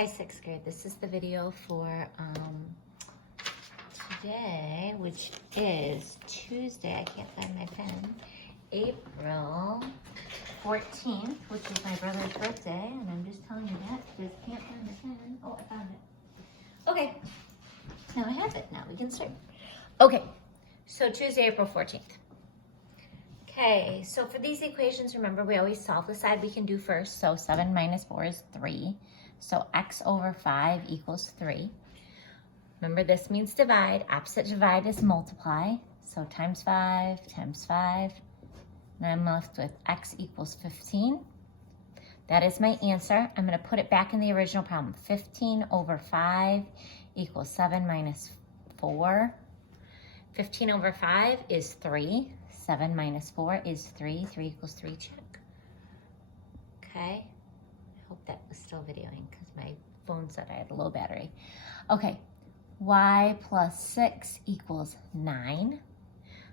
Hi, sixth grade. This is the video for today, which is Tuesday. I can't find my pen. April 14th, which is my brother's birthday, and I'm just telling you that because I can't find the pen. Oh, I found it. Okay, now I have it. Now we can start. Okay, so Tuesday, April 14th. Okay, so for these equations, remember we always solve the side we can do first. So 7 minus 4 is 3. So x over 5 equals 3. Remember, this means divide. Opposite divide is multiply. So times 5 times 5. And I'm left with x equals 15. That is my answer. I'm going to put it back in the original problem. 15 over 5 equals 7 minus 4. 15 over 5 is 3. 7 minus 4 is 3. 3 equals 3, check. Okay. I hope that was still videoing because my phone said I had a low battery. Okay. Y plus 6 equals 9.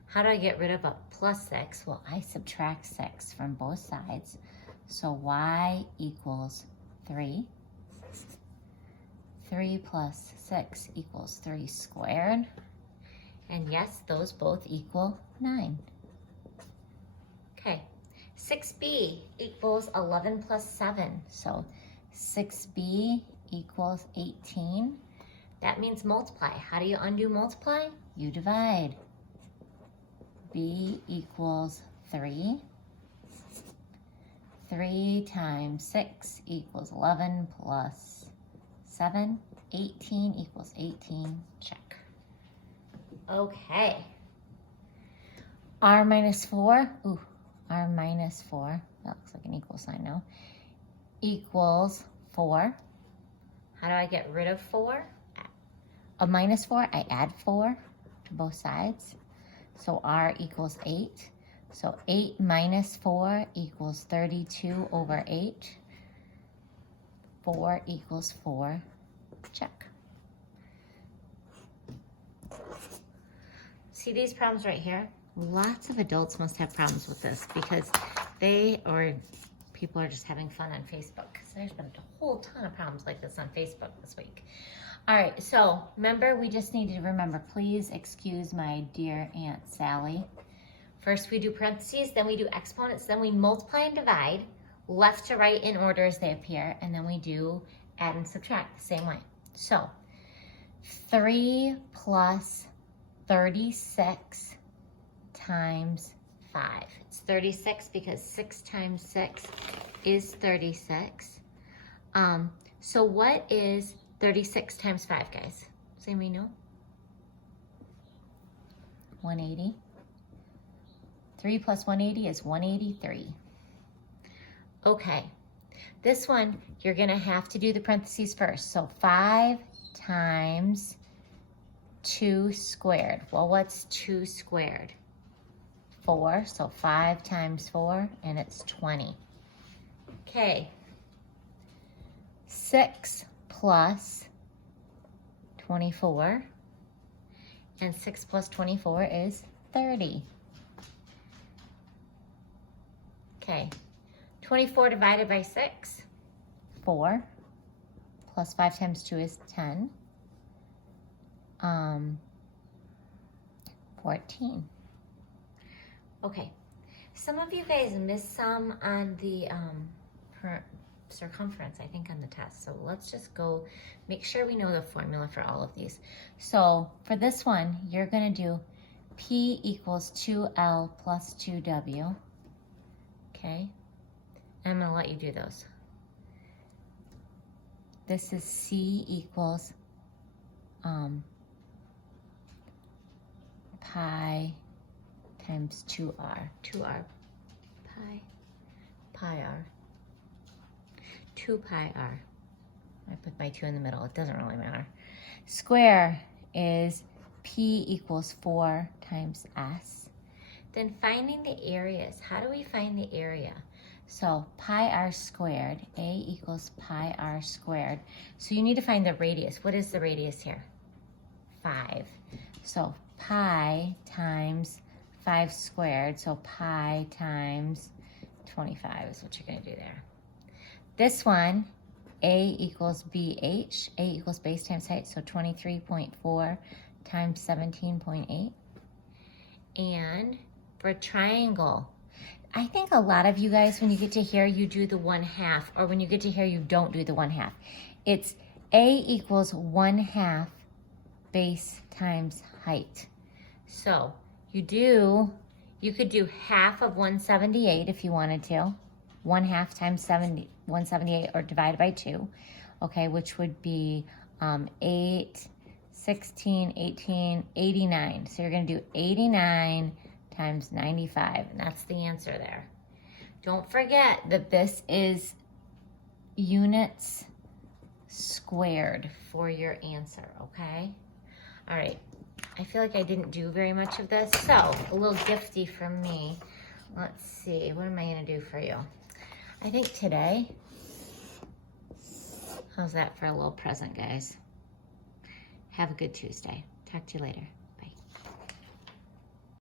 How do I get rid of a plus 6? Well, I subtract 6 from both sides. So y equals 3. 3 plus 6 equals 3 squared. And yes, those both equal 9. Okay, 6b equals 11 plus 7. So 6b equals 18. That means multiply. How do you undo multiply? You divide. B equals 3. 3 times 6 equals 11 plus 7. 18 equals 18. Check. Okay. R minus 4. Ooh, R minus 4. That looks like an equal sign now. Equals 4. How do I get rid of 4? A minus 4, I add 4 to both sides. So R equals 8. So 8 minus 4 equals 32 over 8. 4 equals 4. Check. See these problems right here? Lots of adults must have problems with this because people are just having fun on Facebook. So there's been a whole ton of problems like this on Facebook this week. All right, so remember, we just need to remember, please excuse my dear Aunt Sally. First we do parentheses, then we do exponents, then we multiply and divide, left to right in order as they appear, and then we do add and subtract the same way. So 3 plus 36 times 5. It's 36 because 6 times 6 is 36. So what is 36 times 5, guys? Does anybody know? 180. 3 plus 180 is 183. Okay. This one, you're going to have to do the parentheses first. So 5 times 2 squared. Well, what's 2 squared? 4. So 5 times 4, and it's 20. Okay. 6 plus 24, and 6 plus 24 is 30. Okay, 24 divided by 6, 4, plus 5 times 2 is 10, 14. Okay, some of you guys missed some on the circumference, I think, on the test. So let's just go make sure we know the formula for all of these. So for this one, you're going to do P equals 2L plus 2W. Okay. I'm going to let you do those. This is C equals pi times 2R. 2R pi R. 2 pi r. I put my 2 in the middle. It doesn't really matter. Square is P equals 4 times S. Then finding the areas. How do we find the area? So pi r squared, A equals pi r squared. So you need to find the radius. What is the radius here? 5. So pi times 5 squared. So pi times 25 is what you're going to do there. This one A equals BH. A equals base times height, so 23.4 times 17.8. And for triangle, I think a lot of you guys, when you get to here, you do the 1/2, or when you get to here, you don't do the 1/2. It's A equals 1/2 base times height. So you could do half of 178 if you wanted to. 1/2 times 178, or divided by 2, okay, which would be 8, 16, 18, 89. So you're going to do 89 times 95, and that's the answer there. Don't forget that this is units squared for your answer, okay? All right, I feel like I didn't do very much of this, so a little gifty from me. Let's see, what am I going to do for you? I think today, how's that for a little present, guys? Have a good Tuesday. Talk to you later.